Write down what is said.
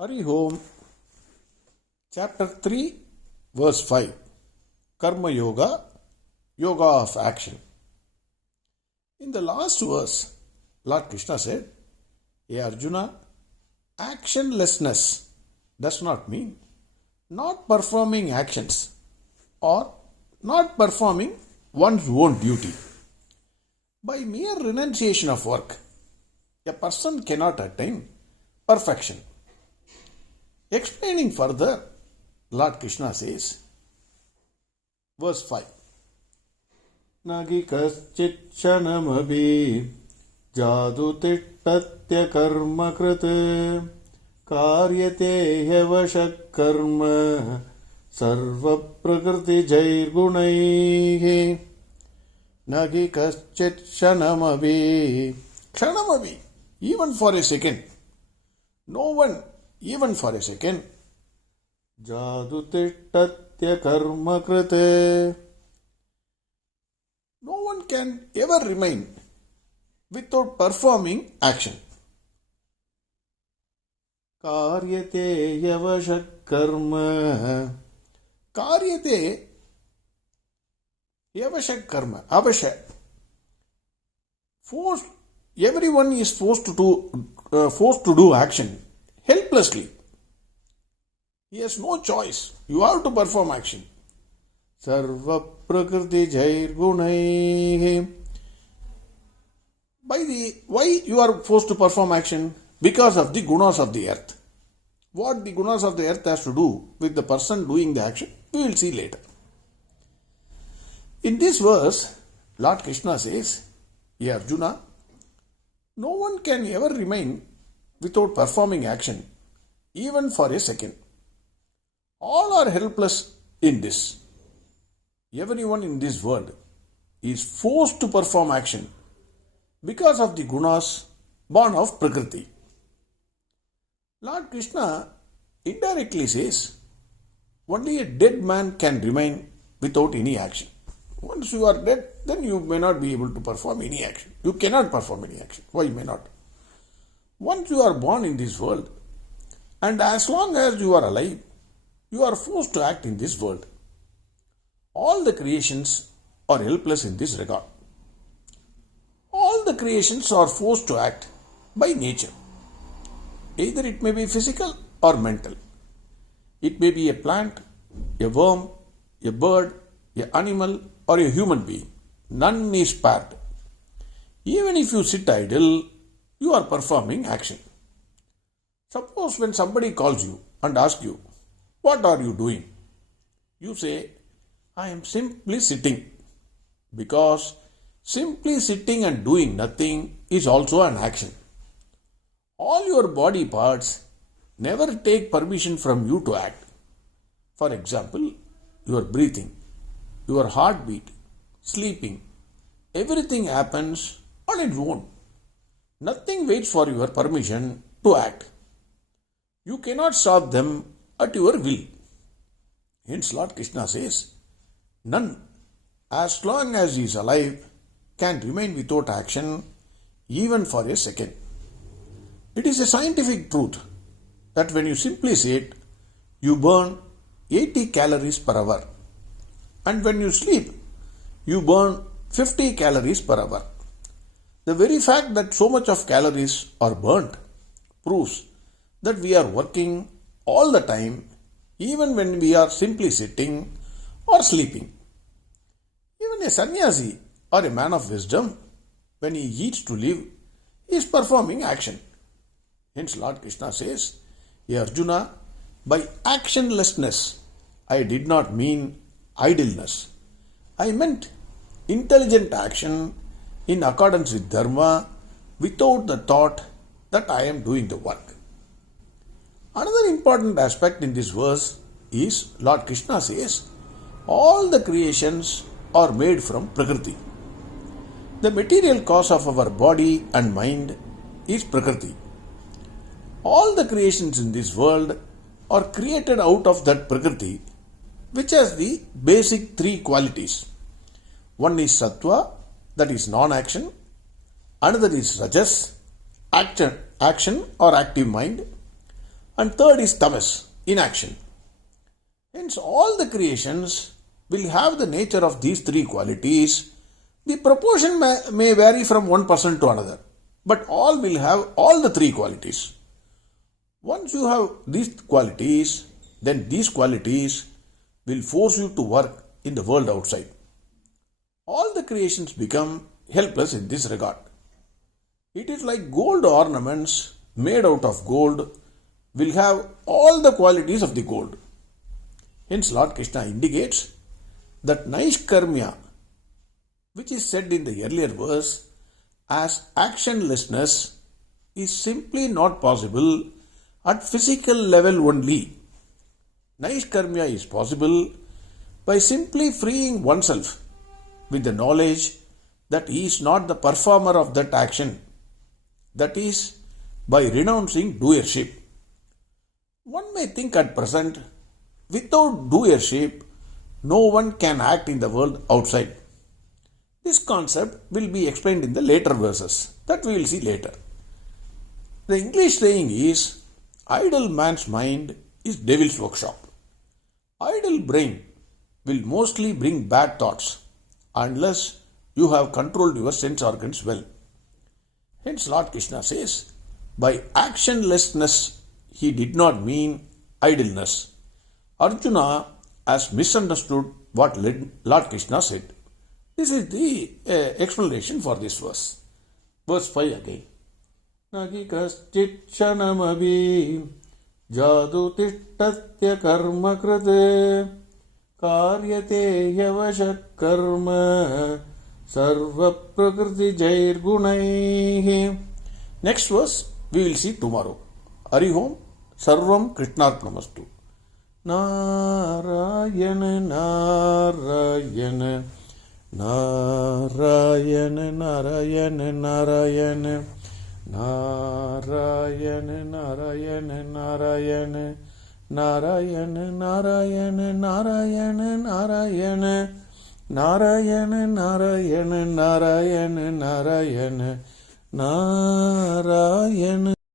Hari Om, Chapter 3, Verse 5 Karma Yoga, Yoga of Action. In the last verse, Lord Krishna said, Hey Arjuna, actionlessness does not mean not performing actions or not performing one's own duty. By mere renunciation of work, a person cannot attain perfection. Explaining further, Lord Krishna says, verse 5, Nagi kaschit kshanamapi jadu tittatya karma krite karyate hyavashak karma sarva prakriti jair gunaihi Nagi kaschit kshanamapi, even for a second, no one, even for a second, jadu tittatya karma krite, no one can ever remain without performing action. Karyate yavashak karma. Karyate yavashak karma. Avashak. Forced. Everyone is forced to do action helplessly. He has no choice. You have to perform action. Sarva prakriti jair gunaihi. Why you are forced to perform action? Because of the gunas of the earth. What the gunas of the earth has to do with the person doing the action, we will see later. In this verse, Lord Krishna says, Hey Arjuna, no one can ever remain without performing action, even for a second. All are helpless in this. Everyone in this world is forced to perform action because of the gunas born of Prakriti. Lord Krishna indirectly says, only a dead man can remain without any action. Once you are dead, then you may not be able to perform any action. You cannot perform any action. Why you may not? Once you are born in this world, and as long as you are alive, you are forced to act in this world. All the creations are helpless in this regard. All the creations are forced to act by nature. Either it may be physical or mental. It may be a plant, a worm, a bird, an animal, or a human being. None is spared. Even if you sit idle, you are performing action. Suppose when somebody calls you and asks you, what are you doing? You say, I am simply sitting. Because simply sitting and doing nothing is also an action. All your body parts never take permission from you to act. For example, your breathing, your heartbeat, sleeping, everything happens on its own. Nothing waits for your permission to act. You cannot stop them at your will. Hence Lord Krishna says, none, as long as he is alive, can remain without action even for a second. It is a scientific truth that when you simply sit, you burn 80 calories per hour. And when you sleep, you burn 50 calories per hour. The very fact that so much of calories are burnt proves that we are working all the time, even when we are simply sitting or sleeping. Even a sannyasi or a man of wisdom, when he eats to live, is performing action. Hence Lord Krishna says, Hey Arjuna, by actionlessness, I did not mean idleness. I meant intelligent action in accordance with dharma without the thought that I am doing the work. Another important aspect in this verse is Lord Krishna says, all the creations are made from Prakriti. The material cause of our body and mind is Prakriti. All the creations in this world are created out of that Prakriti, which has the basic three qualities. One is Sattva, that is non-action. Another is Rajas, action or active mind. and third is tamas, inaction. Hence, all the creations will have the nature of these three qualities. The proportion may vary from one person to another, but all will have all the three qualities. Once you have these qualities, then these qualities will force you to work in the world outside. All the creations become helpless in this regard. It is like gold ornaments made out of gold will have all the qualities of the gold. Hence, Lord Krishna indicates that Naishkarmya, which is said in the earlier verse as actionlessness, is simply not possible at physical level only. Naishkarmya is possible by simply freeing oneself with the knowledge that he is not the performer of that action, that is, by renouncing doership. One may think at present, without doership, no one can act in the world outside. This concept will be explained in the later verses, that we will see later. The English saying is, idle man's mind is devil's workshop. Idle brain will mostly bring bad thoughts unless you have controlled your sense organs well. Hence, Lord Krishna says, by actionlessness, he did not mean idleness. Arjuna has misunderstood what Lord Krishna said. This is the explanation for this verse. Verse 5 again. Nagi kaschit kshanamabhi jadu tishtatya karma krate karyate yavashak karma sarva prakriti jair gunaihi. Next verse we will see tomorrow. Hari Om Sarvam Krishnarpnamastu. Narayana Narayana Narayana Narayana Narayana Narayana Narayana Narayana Narayana Narayana Narayana Narayana Narayana Narayana Narayana Narayana Narayana